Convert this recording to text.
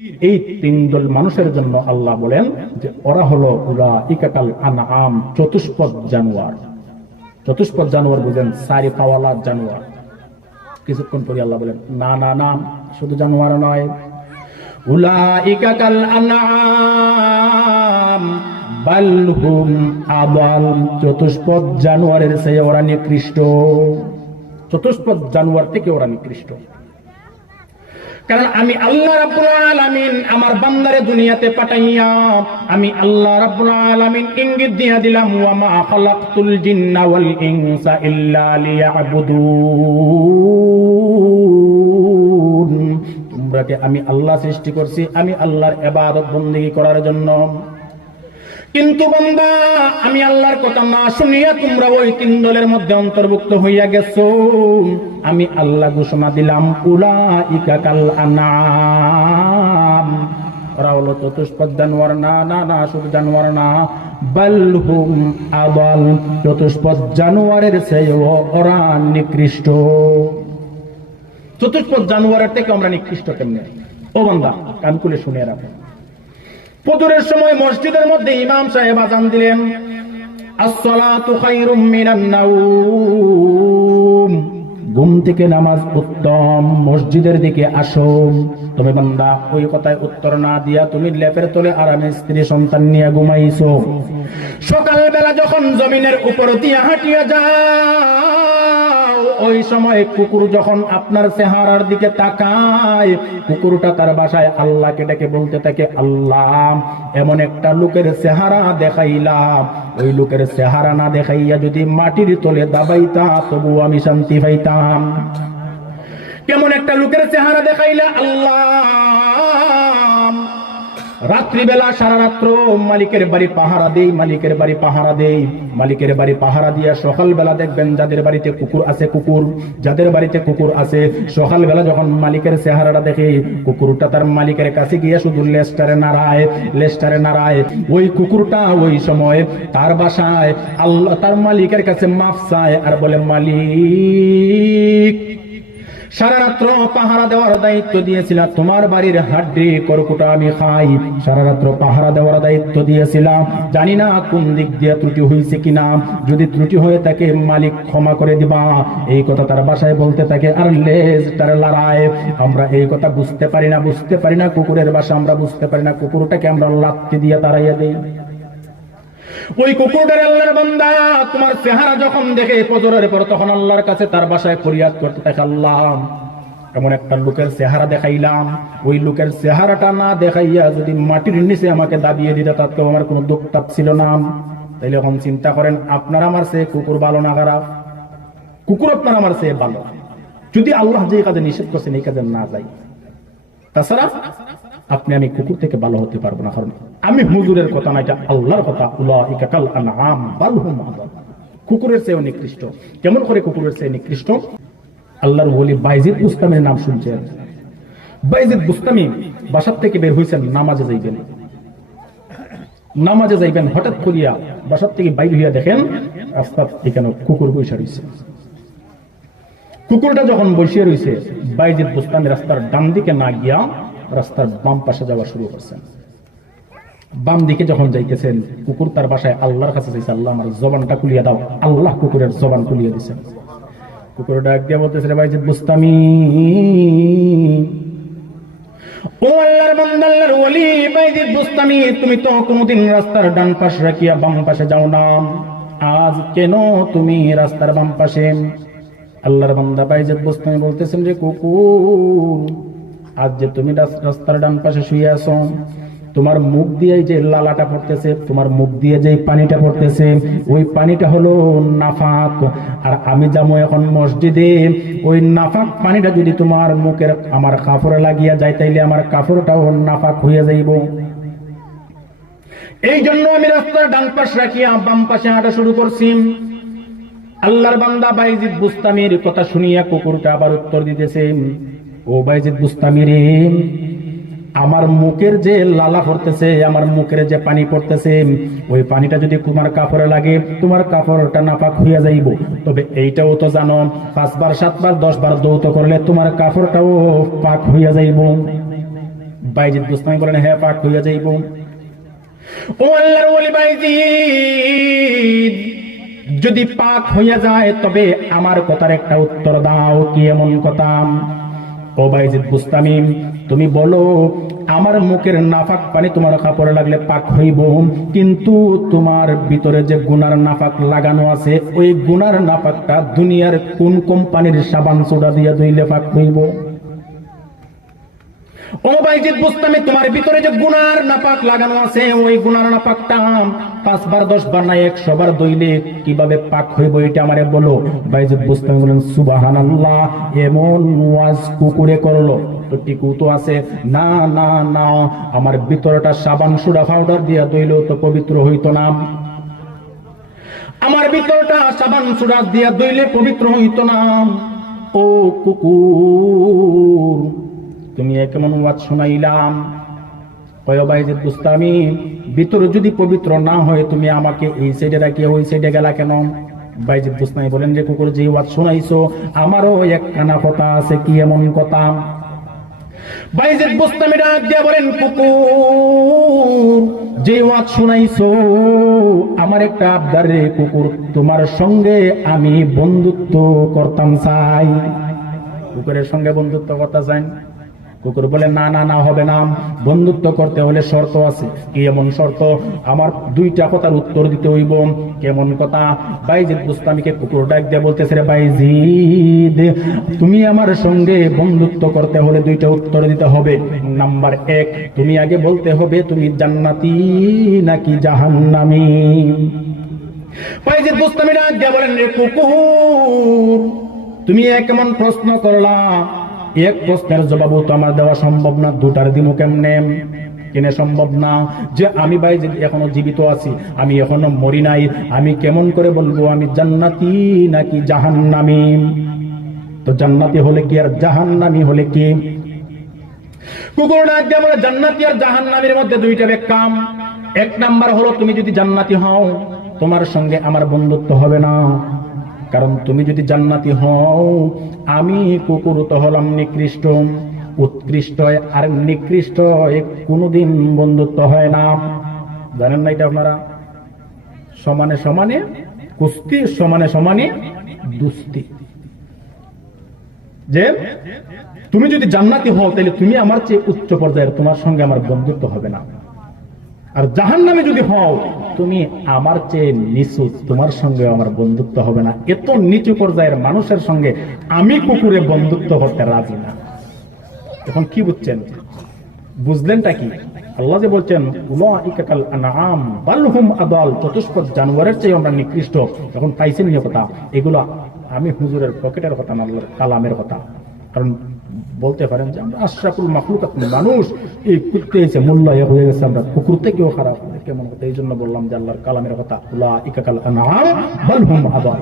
এই তিন দল মানুষের জন্য আল্লাহ বলেন যে ওরা হলো উলাইকা কাল আনআম, চতুষ্পদ জানোয়ার। চতুষ্পদ জানোয়ার বুঝেন, সারি পাওয়ালা জানোয়ার। কিছুক্ষণ পরে আল্লাহ বলেন না না না, শুধু জানোয়ার নয়, উলাইকা কাল আনআম বাল হুম আদাল, চতুষ্পদ জানোয়ারের চেয়ে ওরা নিকৃষ্ট। চতুষ্পদ জানোয়ার থেকে ওরা নিকৃষ্ট। কারণ আমি আল্লাহ রাব্বুল আলামিন আমার বান্দারে দুনিয়াতে পাঠাইয়া আমি আল্লাহ রাব্বুল আলামিন ইঙ্গিত দিয়া দিলাম, ওয়া মা খালাকতুল জিন্না ওয়াল ইনসা ইল্লা লিয়াবুদুন। তোমরাকে আমি আল্লাহ সৃষ্টি করছি আমি আল্লাহর ইবাদত বندگی করার জন্য। কিন্তু বান্দা, আমি আল্লাহর কথা না শুনিয়া তোমরা ওই তিন দলের মধ্যে অন্তর্ভুক্ত হইয়া গেছো। আমি আল্লাহ ঘোষণা দিলাম উলাইকা কাল আনআম, ওরা হলো চতুষ্পদ জানোয়ার। না না না, শুধু জানোয়ার না, বাল হুম আদাল, চতুষ্পদ জানোয়ারের চেয়েও ওরা নিকৃষ্ট। চতুষ্পদ জানোয়ারের থেকে আমরা নিকৃষ্ট কেমনে? ও বান্দা, কান খুলে শুনে রাখো। ফজরের সময় মসজিদের মধ্যে ইমাম সাহেব আযান দিলেন, আসসালাতু খায়রুম মিনান নাওম, ঘুম থেকে নামাজ উত্তম, মসজিদের দিকে আসো। তুমি বান্দা ওই কথায় উত্তর না দিয়া তুমি লেপের তলে আরামে স্ত্রী সন্তান নিয়ে ঘুমাইছো। সকালবেলা যখন জমিনের উপর দিয়ে হাঁটিয়া যাও, ওই সময় কুকুর যখন আপনার চেহারার দিকে তাকায়, কুকুরটা তার বাসায় আল্লাহকে ডেকে বলতে থাকে, আল্লাহ এমন একটা লোকের চেহারা দেখাইলাম, ওই লোকের চেহারা না দেখাইয়া যদি মাটির তলে দাবাইতা তবু আমি শান্তি পাইতাম। কেমন একটা লোকের চেহারা দেখাইলা আল্লাহ। রাত্রিবেলা সারা রাত্র মালিকের বাড়ি পাহারা দেই, মালিকের বাড়ি পাহারা দেই, মালিকের বাড়ি পাহারা দিয়া সকালবেলা দেখবেন যাদের বাড়িতে কুকুর আছে, কুকুর যাদের বাড়িতে কুকুর আছে, সকালবেলা যখন মালিকের চেহারাটা দেখে, কুকুরটা তার মালিকের কাছে গিয়ে শুধু লেস্টারে নাড়ায়, লেস্টারে নাড়ায়। ওই কুকুরটা ওই সময় তার বাসায় আল্লাহ তার মালিকের কাছে মাফ চায় আর বলে, মালিক সারা রাত্র পাহারা দেওয়ার দায়িত্ব দিয়েছিলাম, তোমার বাড়ির হাড্ডি করকুটা আমি খাই, সারা রাত্র পাহারা দেওয়ার দায়িত্ব দিয়েছিলাম, জানি না কোন দিক দিয়ে ত্রুটি হয়েছে কিনা, যদি ত্রুটি হয়ে থাকে মালিক ক্ষমা করে দিবা। এই কথা তার বাসায় বলতে থাকে আর লেজ তার লড়ায়। আমরা এই কথা বুঝতে পারি না, বুঝতে পারি না, কুকুরের বাসা আমরা বুঝতে পারি না, কুকুরটাকে আমরা লাত্তি দিয়ে তাড়াইয়া দেই। ওই কুকুরটার আল্লাহর বান্দা তোমার চেহারা যখন দেখে ফজরের পর, তখন আল্লাহর কাছে তার বাসায় ফরিয়াদ করতে থাকে, আল্লাহ এমন একটা লোকের চেহারা দেখাইলাম, ওই লোকের চেহারাটা না দেখাইয়া যদি মাটির নিচে আমাকে দাবিয়ে দিতে, তাতেও আমার কোনো দুঃখ তাপ ছিল না। তাইলে এখন চিন্তা করেন, আপনার আমার চেয়ে কুকুর ভালো না খারাপ? কুকুর আপনার আমার চেয়ে ভালো, যদি আল্লাহ যে কাজে নিষেধ করছেন এই কাজে না যাই। তাছাড়া আপনি আমি কুকুর থেকে ভালো হতে পারবো না, কারণ আমি হুজুরের কথা না, এটা আল্লাহর কথা। উলাইকা কাল আনআম বাল হুম আদাল, কুকুরের চেয়ে নিকৃষ্ট। কেমন করে কুকুরের চেয়ে নিকৃষ্ট? আল্লাহর ওলি বাইজিদ বুস্তামির নাম শুনছেন? বাইজিদ বুস্তামি বাসার থেকে বের হইছেন, নামাজে যাইবেন, নামাজে যাইবেন, হঠাৎ করিয়া বাসার থেকে বাইর হইয়া দেখেন রাস্তার এখানে কুকুর বসে রয়েছে। কুকুরটা যখন বসিয়ে রয়েছে, বাইজিদ বুস্তামি রাস্তার ডান দিকে না গিয়া রাস্তার বাম পাশে যাওয়া শুরু করছেন। বাম দিকে যখন যাইতেছেন, কুকুর তার বাসায় আল্লাহর কাছে যাইছে, আল্লাহ আমার জবানটা খুলিয়ে দাও। আল্লাহ কুকুরের জবান খুলিয়ে দিচ্ছেন। কুকুর ডাক দিয়া বলতেছে, বাইজিদ বুস্তামি, ও আল্লাহর বান্দা, আল্লাহর ওলি বাইজিদ বুস্তামি, তুমি তো কোনোদিন রাস্তার ডান পাশে রাখিয়া বাম পাশে যাও না, আজ কেন তুমি রাস্তার বাম পাশে? আল্লাহর বান্দা বাইজিদ বুস্তামি বলতেছেন যে, কুকুর আজ যে তুমি রাস্তার ডান পাশে শুয়ে আছো, তোমার মুখ দিয়ে যে লালাটা পড়তেছে, তোমার মুখ দিয়ে যে পানিটা পড়তেছে, ওই পানিটা হলো নাফাক। আর আমি যাবো এখন মসজিদে, ওই নাফাক পানিটা যদি তোমার মুখের আমার কাপড়ে লাগিয়া যায়, তাইলে আমার কাপড়টাও নাফাক হইয়া যাইব। এই জন্য আমি রাস্তার ডান পাশ রাখিয়া বাম পাশে হাঁটা শুরু করছি। আল্লাহর বান্দা বাইজিদ বুস্তামির কথা শুনিয়া কুকুরটা আবার উত্তর দিতেছে, ও বাইজিদ বুস্তামি রে, আমার মুখের যে লালা পড়তেছে, আমার মুখের যে পানি পড়তেছে, ওই পানিটা যদি তোমার কাপড়ে লাগে, তোমার কাপড়টা নাপাক হইয়া যাইব। তবে এইটাও তো জানো, 5 বার 7 বার 10 বার দৌত করলে তোমার কাপড়টাও পাক হইয়া যাইব। বাইজিদ বুস্তামি বলেন হ্যাঁ পাক হইয়া যাইব। ও আল্লাহর ওলি বাইজিদ, যদি পাক হইয়া যায় তবে আমার কথার একটা উত্তর দাও। কি এমন কথা? ও বাইজিদ বুস্তামি, তুমি বলো আমার মুখের নাফাক পানি তোমার কাপড়ে লাগলে পাক হইব, কিন্তু তোমার ভিতরে যে গুনার নাফাক লাগানো আছে ওই গুনার নাফাকটা দুনিয়ার কোন কোম্পানির সাবান সোডা দিয়া ধুইলে পাক হইব? ও বাইজিদ বুস্তামি, তোমার ভিতরে যে গুনার নাপাক লাগানো আছে ওই গুনার নাপাকটা 5 বার 10 বার না 100 বার ধুইলে কিভাবে পাক হইব এটা আমারে বলো। বাইজিদ বুস্তামি বলেন সুবহানাল্লাহ, এমন ওয়াজ কুকুরে করলো তো টিকু তো আছে না না না, আমার ভিতরটা সাবান সোডা পাউডার দিয়া ধুইলেও তো পবিত্র হইতো না, আমার ভিতরটা সাবান সোডা দিয়া ধুইলে পবিত্র হইতো না। ও কুকুর, তুমি কেমন ওয়াজ শোনাইলাম? কয় বাইজিদ বুস্তামি, ভিতরে যদি পবিত্র না হয় তুমি আমাকে এই সাইডে রাখিয়ে ওই সাইডে গেলা কেন? বাইজিদ বুস্তামি বলেন যে কুকুর, যে ওয়াজ শোনাইছো আমারও এক কানা কথা আছে। কি এমন কথা? বাইজিদ বুস্তামি ডাক দিয়া বলেন কুকুর, যে ওয়াজ শোনাইছো আমার একটা আবদার রে কুকুর, তোমার সঙ্গে আমি বন্ধুত্ব করতাম চাই। কুকুরের সঙ্গে বন্ধুত্ব করতে চাই? কুকুর বলে না না না, হবে না, বন্ধুত্ব করতে হলে শর্ত আছে। কি এমন শর্ত? আমার 2টা কথার উত্তর দিতে হইব। কেমন কথা? বাইজিদ বুস্তামিকে কুকুর ডাক দিয়ে বলতেছে, রে বাইজিদ, তুমি আমার সঙ্গে বন্ধুত্ব করতে হলে 2টা উত্তর দিতে হবে। নাম্বার 1, তুমি আগে বলতে হবে তুমি জান্নাতি নাকি জাহান্নামী। বাইজিদ বুস্তামি ডাক দিয়ে বলেন, রে কুকুর, তুমি কেমন প্রশ্ন করলা? এক প্রশ্নের জবাব তো আমার দেওয়া সম্ভব না, 2টার দিমু কেমনে? কেন সম্ভব না? যে আমি বাইজিদ এখনো জীবিত আছি, আমি এখনো মরি নাই, আমি কেমন করে বলবো আমি জান্নাতি নাকি জাহান্নামী? তো জান্নাতি হলে কি আর জাহান্নামী হলে কি? কুকুর ডাক দিয়ে বলে, জান্নাতি আর জাহান্নামীর মধ্যে 2টা ব্যাখ্যা। 1 নাম্বার হলো তুমি যদি জান্নাতি হও তোমার সঙ্গে আমার বন্ধুত্ব হবে না, কারণ তুমি যদি জান্নাতি হও আমি কুকুর তো হলাম নিকৃষ্ট। উৎকৃষ্ট আর নিকৃষ্ট কোনোদিন বন্ধুত্ব হয় না, জানেন না এটা আপনারা? সমানে সমানে কুস্তি, সমানে সমানে দুস্তি। যে তুমি যদি জান্নাতি হও তাহলে তুমি আমার চেয়ে উচ্চ পর্যায়ের, তোমার সঙ্গে আমার বন্ধুত্ব হবে না। আর জাহান্নামে যদি হও তুমি আমার চেয়ে নিচু, তোমার সঙ্গে আমার বন্ধুত্ব হবে না। এত নিচু পর্যায়ের মানুষের সঙ্গে আমি কুকুরে বন্ধুত্ব করতে রাজি না। এখন কি বুঝছেন? বুঝলেনটা কি? আল্লাহ যে বলছেন উলাইকা কাল আনআম বাল হুম আদাল, চতুষ্পদ জানোয়ারের চেয়ে আমরা নিকৃষ্ট, তখন পাইছেন এই কথা? এগুলো আমি হুজুরের পকেটের কথা না, আল্লাহর কালামের কথা। কারণ বলতে পারেন যে আমরা আশরাফুল মাখলুকাত, মানুষ এই কুত্তে এসে মূল্য হয়ে গেছে, আমরা কুকুর থেকেও খারাপ, কেমন কথা? এই জন্য বললাম যে আল্লাহর কালামের কথা, উলাইকা কাল আনআম বাল হুম আদাল।